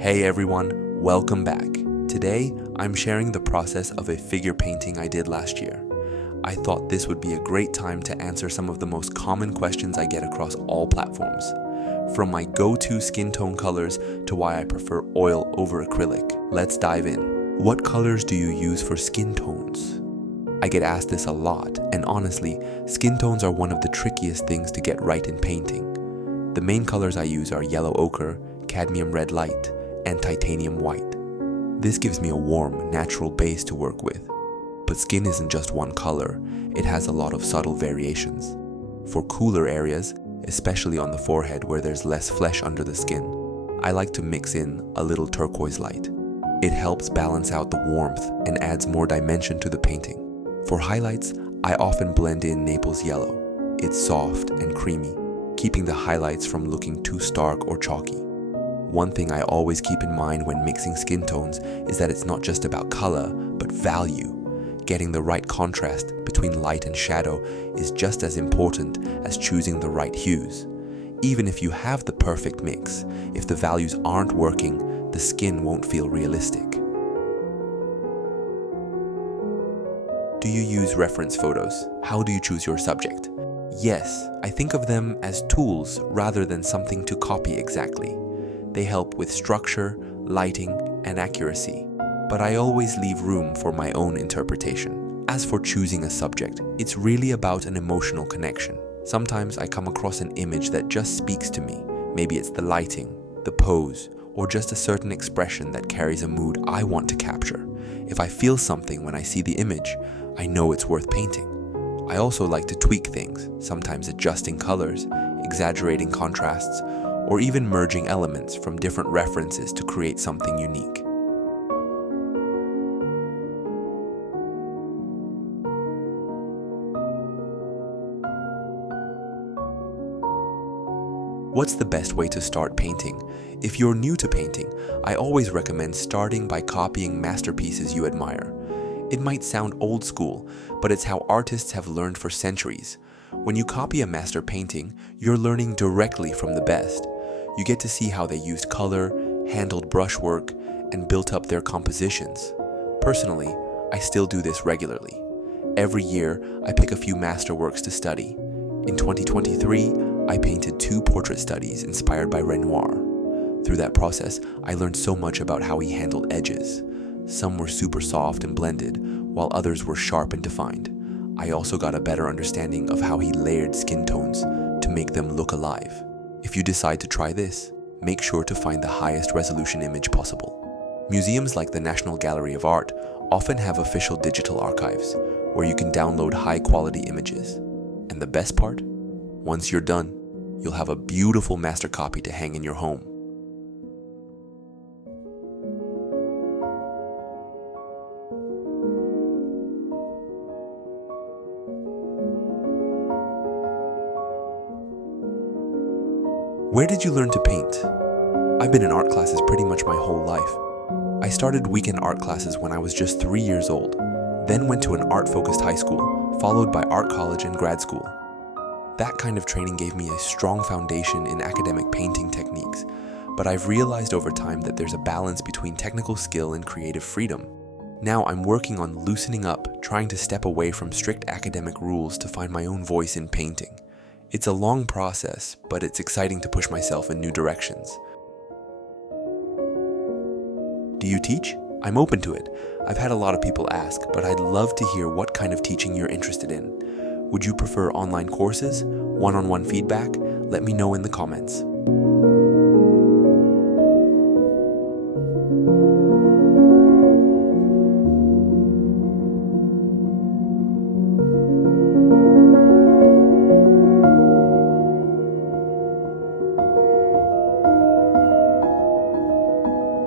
Hey everyone, welcome back. Today, I'm sharing the process of a figure painting I did last year. I thought this would be a great time to answer some of the most common questions I get across all platforms. From my go-to skin tone colors to why I prefer oil over acrylic. Let's dive in. What colors do you use for skin tones? I get asked this a lot, and honestly, skin tones are one of the trickiest things to get right in painting. The main colors I use are yellow ochre, cadmium red light, and titanium white. This gives me a warm, natural base to work with. But skin isn't just one color, it has a lot of subtle variations. For cooler areas, especially on the forehead where there's less flesh under the skin, I like to mix in a little turquoise light. It helps balance out the warmth and adds more dimension to the painting. For highlights, I often blend in Naples yellow. It's soft and creamy, keeping the highlights from looking too stark or chalky. One thing I always keep in mind when mixing skin tones is that it's not just about color, but value. Getting the right contrast between light and shadow is just as important as choosing the right hues. Even if you have the perfect mix, if the values aren't working, the skin won't feel realistic. Do you use reference photos? How do you choose your subject? Yes, I think of them as tools rather than something to copy exactly. They help with structure, lighting, and accuracy, but I always leave room for my own interpretation. As for choosing a subject, it's really about an emotional connection. Sometimes I come across an image that just speaks to me. Maybe it's the lighting, the pose, or just a certain expression that carries a mood I want to capture. If I feel something when I see the image, I know it's worth painting. I also like to tweak things, sometimes adjusting colors, exaggerating contrasts, or even merging elements from different references to create something unique. What's the best way to start painting? If you're new to painting, I always recommend starting by copying masterpieces you admire. It might sound old school, but it's how artists have learned for centuries. When you copy a master painting, you're learning directly from the best. You get to see how they used color, handled brushwork, and built up their compositions. Personally, I still do this regularly. Every year, I pick a few masterworks to study. In 2023, I painted 2 portrait studies inspired by Renoir. Through that process, I learned so much about how he handled edges. Some were super soft and blended, while others were sharp and defined. I also got a better understanding of how he layered skin tones to make them look alive. If you decide to try this, make sure to find the highest resolution image possible. Museums like the National Gallery of Art often have official digital archives, where you can download high-quality images. And the best part? Once you're done, you'll have a beautiful master copy to hang in your home. Where did you learn to paint? I've been in art classes pretty much my whole life. I started weekend art classes when I was just 3 years old, then went to an art-focused high school, followed by art college and grad school. That kind of training gave me a strong foundation in academic painting techniques, but I've realized over time that there's a balance between technical skill and creative freedom. Now I'm working on loosening up, trying to step away from strict academic rules to find my own voice in painting. It's a long process, but it's exciting to push myself in new directions. Do you teach? I'm open to it. I've had a lot of people ask, but I'd love to hear what kind of teaching you're interested in. Would you prefer online courses, one-on-one feedback? Let me know in the comments.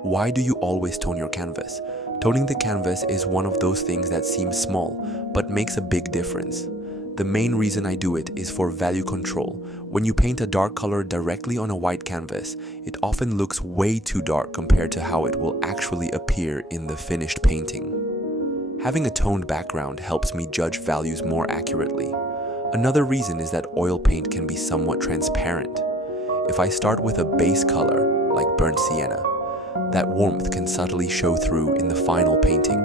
Why do you always tone your canvas? Toning the canvas is one of those things that seems small, but makes a big difference. The main reason I do it is for value control. When you paint a dark color directly on a white canvas, it often looks way too dark compared to how it will actually appear in the finished painting. Having a toned background helps me judge values more accurately. Another reason is that oil paint can be somewhat transparent. If I start with a base color, like burnt sienna, That warmth can subtly show through in the final painting,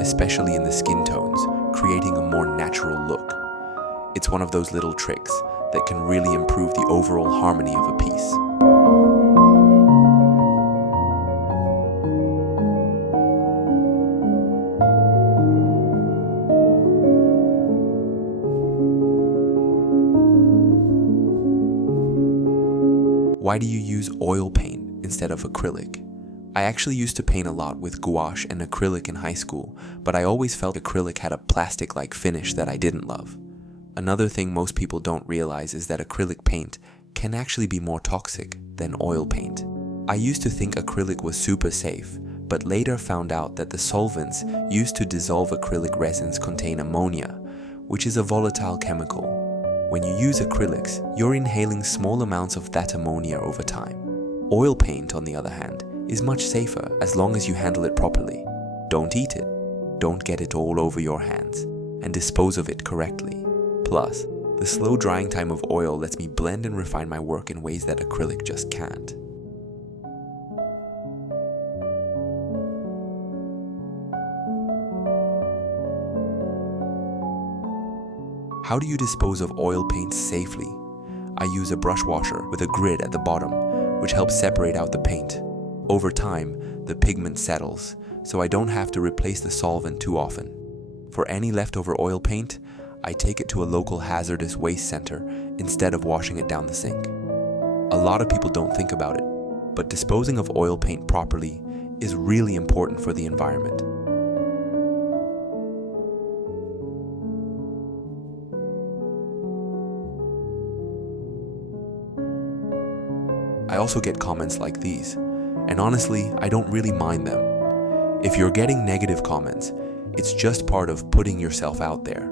especially in the skin tones, creating a more natural look. It's one of those little tricks that can really improve the overall harmony of a piece. Why do you use oil paint instead of acrylic? I actually used to paint a lot with gouache and acrylic in high school, but I always felt acrylic had a plastic-like finish that I didn't love. Another thing most people don't realize is that acrylic paint can actually be more toxic than oil paint. I used to think acrylic was super safe, but later found out that the solvents used to dissolve acrylic resins contain ammonia, which is a volatile chemical. When you use acrylics, you're inhaling small amounts of that ammonia over time. Oil paint, on the other hand, is much safer as long as you handle it properly. Don't eat it, don't get it all over your hands, and dispose of it correctly. Plus, the slow drying time of oil lets me blend and refine my work in ways that acrylic just can't. How do you dispose of oil paints safely? I use a brush washer with a grid at the bottom, which helps separate out the paint. Over time, the pigment settles, so I don't have to replace the solvent too often. For any leftover oil paint, I take it to a local hazardous waste center instead of washing it down the sink. A lot of people don't think about it, but disposing of oil paint properly is really important for the environment. I also get comments like these, and honestly, I don't really mind them. If you're getting negative comments, it's just part of putting yourself out there.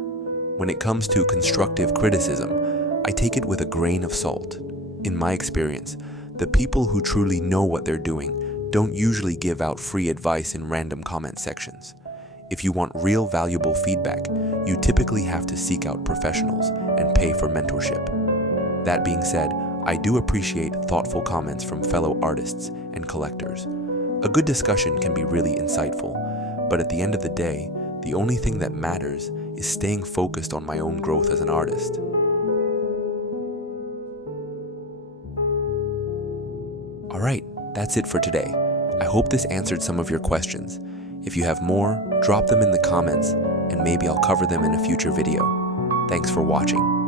When it comes to constructive criticism, I take it with a grain of salt. In my experience, the people who truly know what they're doing don't usually give out free advice in random comment sections. If you want real valuable feedback, you typically have to seek out professionals and pay for mentorship. That being said, I do appreciate thoughtful comments from fellow artists and collectors. A good discussion can be really insightful, but at the end of the day, the only thing that matters is staying focused on my own growth as an artist. Alright, that's it for today. I hope this answered some of your questions. If you have more, drop them in the comments, and maybe I'll cover them in a future video. Thanks for watching.